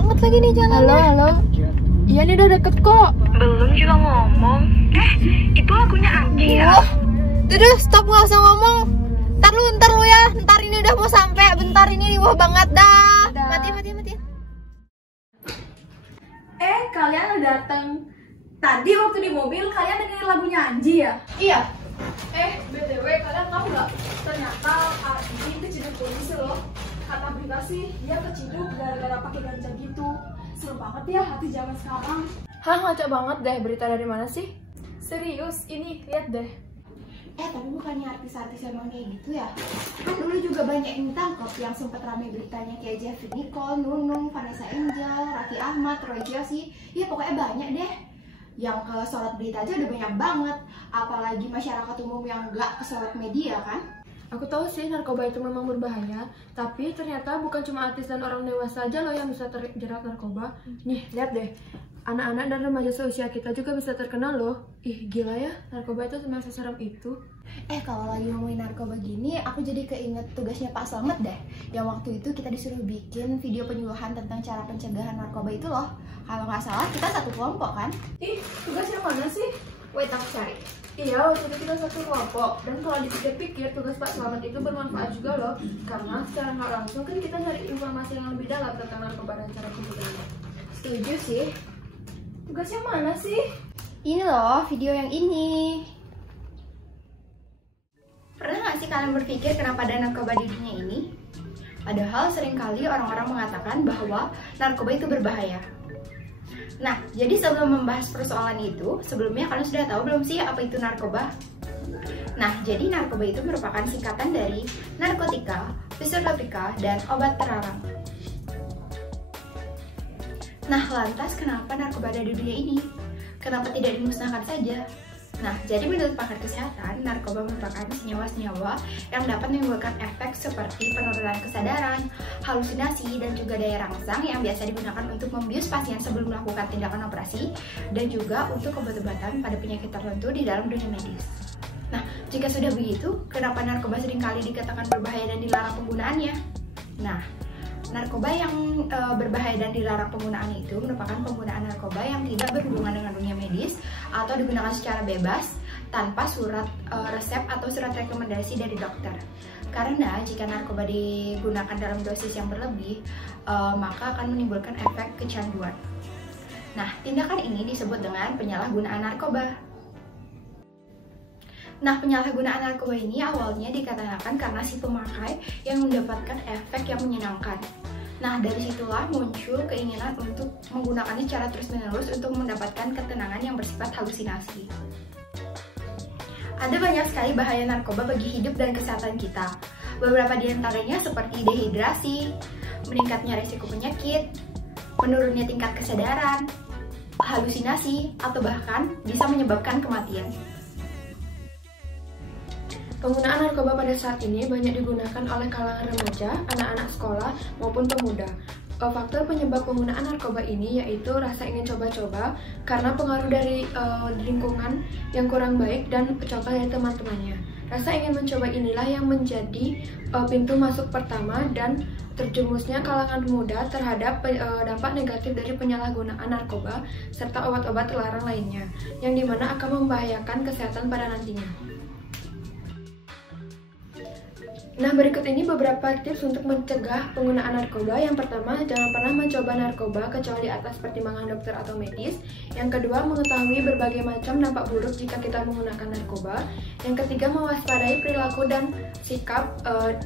banget lagi nih jalannya. Halo. Iya nih udah deket kok. Belum juga ngomong. Itu lagunya Anggi ya? Tuh, stop, nggak usah ngomong. Ntar lu ya. Ntar ini udah mau sampai. Bentar ini riuh banget dah. Mati. Kalian udah datang. Tadi waktu di mobil kalian dengerin lagunya Anji ya? Iya. BTW kalian tahu nggak? Ternyata Anji keciduk polisi loh. Kata berita sih dia keciduk gara-gara pakai ganja gitu. Seru banget ya hati zaman sekarang. Hah, ngaco banget deh. Berita dari mana sih? Serius, ini lihat deh. Tapi bukannya artis-artis emang kayak gitu ya? Kan dulu juga banyak yang ditangkap yang sempet rame beritanya kayak Jeffrey Nicole, Nunung, Vanessa Angel, Raffi Ahmad, Roy Josie. Ya pokoknya banyak deh. Yang kesorot berita aja udah banyak banget. Apalagi masyarakat umum yang gak kesorot media kan? Aku tahu sih narkoba itu memang berbahaya, tapi ternyata bukan cuma artis dan orang dewasa aja loh yang bisa terjerat narkoba. Nih, lihat deh. Anak-anak dan remaja seusia kita juga bisa terkena loh. Ih, gila ya, narkoba itu memang seserem itu. Kalau lagi ngomongin narkoba gini, aku jadi keinget tugasnya Pak Slamet deh. Yang waktu itu kita disuruh bikin video penyuluhan tentang cara pencegahan narkoba itu loh. Kalau nggak salah, kita satu kelompok kan? Ih, tugasnya mana sih? Wait, aku cari. Iya, waktu itu kita satu kelompok. Dan kalau dipikir-pikir, tugas Pak Slamet itu bermanfaat juga loh. Karena secara nggak langsung kan kita cari informasi yang lebih dalam tentang narkoba dan cara pencegahannya. Setuju sih. Tugasnya mana sih? Ini loh, video yang ini. Pernah nggak sih kalian berpikir kenapa ada narkoba di dunia ini? Padahal seringkali orang-orang mengatakan bahwa narkoba itu berbahaya. Nah, jadi sebelum membahas persoalan itu, sebelumnya kalian sudah tahu belum sih apa itu narkoba? Nah, jadi narkoba itu merupakan singkatan dari narkotika, psikotropika, dan obat terlarang. Nah, lantas kenapa narkoba ada di dunia ini? Kenapa tidak dimusnahkan saja? Nah, jadi menurut pakar kesehatan, narkoba merupakan senyawa-senyawa yang dapat menimbulkan efek seperti penurunan kesadaran, halusinasi, dan juga daya rangsang yang biasa digunakan untuk membius pasien sebelum melakukan tindakan operasi, dan juga untuk obat-obatan pada penyakit tertentu di dalam dunia medis. Nah, jika sudah begitu, kenapa narkoba seringkali dikatakan berbahaya dan dilarang penggunaannya? Nah, narkoba yang berbahaya dan dilarang penggunaan itu merupakan penggunaan narkoba yang tidak berhubungan dengan dunia medis atau digunakan secara bebas tanpa surat resep atau surat rekomendasi dari dokter. Karena jika narkoba digunakan dalam dosis yang berlebih, maka akan menimbulkan efek kecanduan. Nah, tindakan ini disebut dengan penyalahgunaan narkoba. Nah, penyalahgunaan narkoba ini awalnya dikatakan karena si pemakai yang mendapatkan efek yang menyenangkan. Nah, dari situlah muncul keinginan untuk menggunakannya secara terus-menerus untuk mendapatkan ketenangan yang bersifat halusinasi. Ada banyak sekali bahaya narkoba bagi hidup dan kesehatan kita. Beberapa di antaranya seperti dehidrasi, meningkatnya risiko penyakit, menurunnya tingkat kesadaran, halusinasi, atau bahkan bisa menyebabkan kematian. Penggunaan narkoba pada saat ini banyak digunakan oleh kalangan remaja, anak-anak sekolah, maupun pemuda. Faktor penyebab penggunaan narkoba ini yaitu rasa ingin coba-coba karena pengaruh dari lingkungan yang kurang baik dan contoh dari teman-temannya. Rasa ingin mencoba inilah yang menjadi pintu masuk pertama dan terjumusnya kalangan muda terhadap dampak negatif dari penyalahgunaan narkoba serta obat-obat terlarang lainnya, yang dimana akan membahayakan kesehatan pada nantinya. Nah, berikut ini beberapa tips untuk mencegah penggunaan narkoba. Yang pertama, jangan pernah mencoba narkoba kecuali atas pertimbangan dokter atau medis. Yang kedua, mengetahui berbagai macam dampak buruk jika kita menggunakan narkoba. Yang ketiga, mewaspadai perilaku dan sikap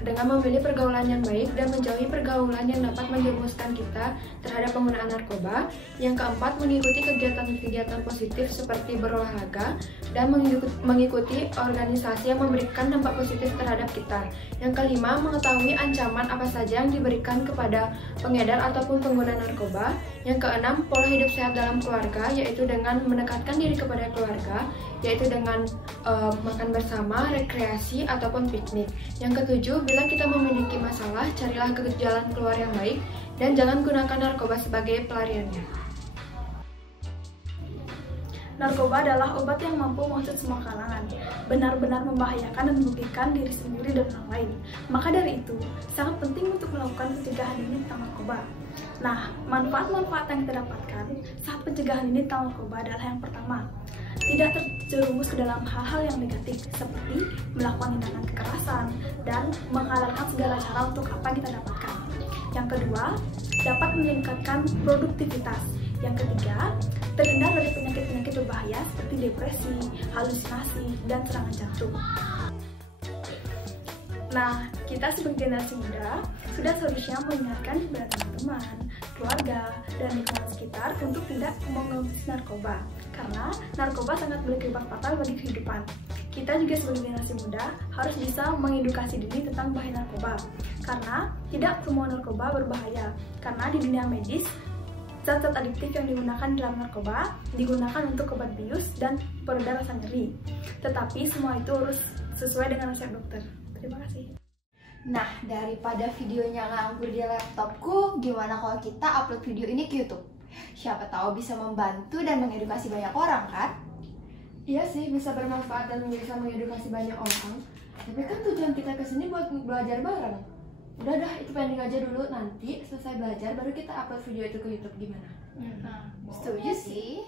dengan memilih pergaulan yang baik dan menjauhi pergaulan yang dapat menjerumuskan kita terhadap penggunaan narkoba. Yang keempat, mengikuti kegiatan-kegiatan positif seperti berolahraga dan mengikuti organisasi yang memberikan dampak positif terhadap kita. Yang kelima, mengetahui ancaman apa saja yang diberikan kepada pengedar ataupun pengguna narkoba. Yang keenam, pola hidup sehat dalam keluarga, yaitu dengan mendekatkan diri kepada keluarga, yaitu dengan makan bersama, rekreasi, ataupun piknik. Yang ketujuh, bila kita memiliki masalah, carilah ke jalan keluar yang baik, dan jangan gunakan narkoba sebagai pelariannya. Narkoba adalah obat yang mampu menghasut semua kalangan, benar-benar membahayakan dan merugikan diri sendiri dan orang lain. Maka dari itu, sangat penting untuk melakukan pencegahan dini tentang narkoba. Nah, manfaat-manfaat yang kita dapatkan saat pencegahan ini tentang narkoba adalah yang pertama, tidak terjerumus ke dalam hal-hal yang negatif seperti melakukan tindakan kekerasan dan menghalalkan segala cara untuk apa yang kita dapatkan. Yang kedua, dapat meningkatkan produktivitas. Yang ketiga, terhindar dari penyakit-penyakit berbahaya seperti depresi, halusinasi, dan serangan jantung. Nah, kita sebagai generasi muda sudah seharusnya mengingatkan kepada teman-teman, keluarga, dan lingkungan sekitar untuk tidak mengonsumsi narkoba, karena narkoba sangat berdampak fatal bagi kehidupan. Kita juga sebagai generasi muda harus bisa mengedukasi diri tentang bahaya narkoba, karena tidak semua narkoba berbahaya, karena di dunia medis zat-zat adiktif yang digunakan dalam narkoba digunakan untuk obat bius dan pereda rasa nyeri. Tetapi semua itu harus sesuai dengan resep dokter. Terima kasih. Nah, daripada videonya nganggur di laptopku, gimana kalau kita upload video ini ke YouTube? Siapa tahu bisa membantu dan mengedukasi banyak orang, kan? Iya sih, bisa bermanfaat dan bisa mengedukasi banyak orang. Tapi kan tujuan kita kesini buat belajar bareng. Udah dah, itu pending aja dulu. Nanti selesai belajar baru kita upload video itu ke YouTube, gimana? Setuju sih.